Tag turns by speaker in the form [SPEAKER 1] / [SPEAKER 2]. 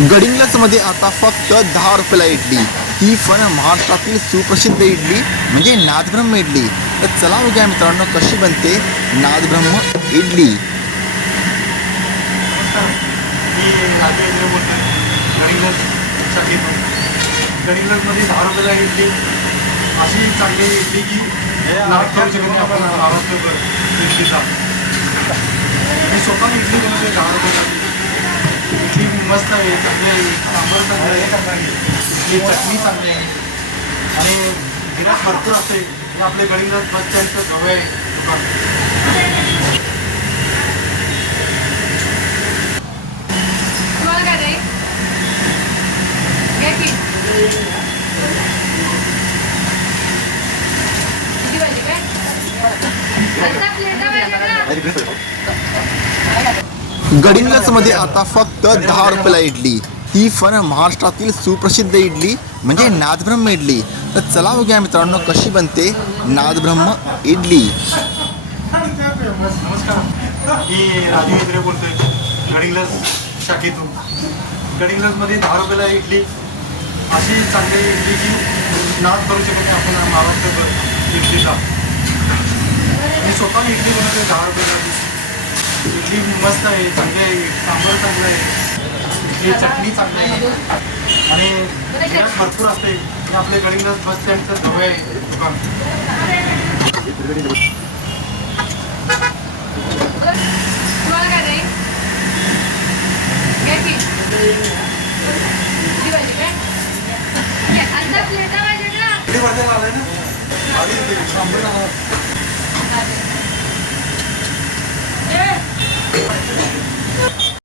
[SPEAKER 1] गडिंग्लजमध्ये आता फक्त दहा रुपयाला इडली. ही पण महाराष्ट्रातील सुप्रसिद्ध इडली म्हणजे नादब्रह्म इडली. तर चला बघूया मित्रांनो कशी बनते नादब्रह्म इडली.
[SPEAKER 2] गडिंग्लजमध्ये दहा रुपयाला इडली. अशी चांगली इडली की नाव करू शकत नाही आपण इडलीचा मी स्वतः इडली बनवते दहा रुपयाला इडली मस्त आहे चांगली सांबार चांगलं आहे. इडली चटणी चांगली आहे. आणि गिराक भरपूर असते. हे आपले गडिंग्लज बस स्टँडचं जवळ आहे. दुकान
[SPEAKER 3] तुम्हाला काय
[SPEAKER 1] गडिंग्लजमध्ये आता फक्त दहा रुपयाला इडली. ही पण महाराष्ट्रातील सुप्रसिद्ध इडली म्हणजे नादब्रह्म इडली. तर चला बघूया मित्रांनो कशी बनते नादब्रह्म इडली.
[SPEAKER 2] नमस्कार शाखेतून. दहा रुपयाला इडली. अशी चांगली इडली की नाद करू शकत आपण महाराष्ट्रभर इडलीला मी स्वतः इडली बनवते दहा रुपयाला. इडली मस्त आहे चांगली आहे सांबार चांगलं आहे. इडली चटणी चांगली आहे. आणि गिराक भरपूर असते. हे आपले गडिंग्लज बस स्टँडचं जवळ आहे दुकान. आलाय ना?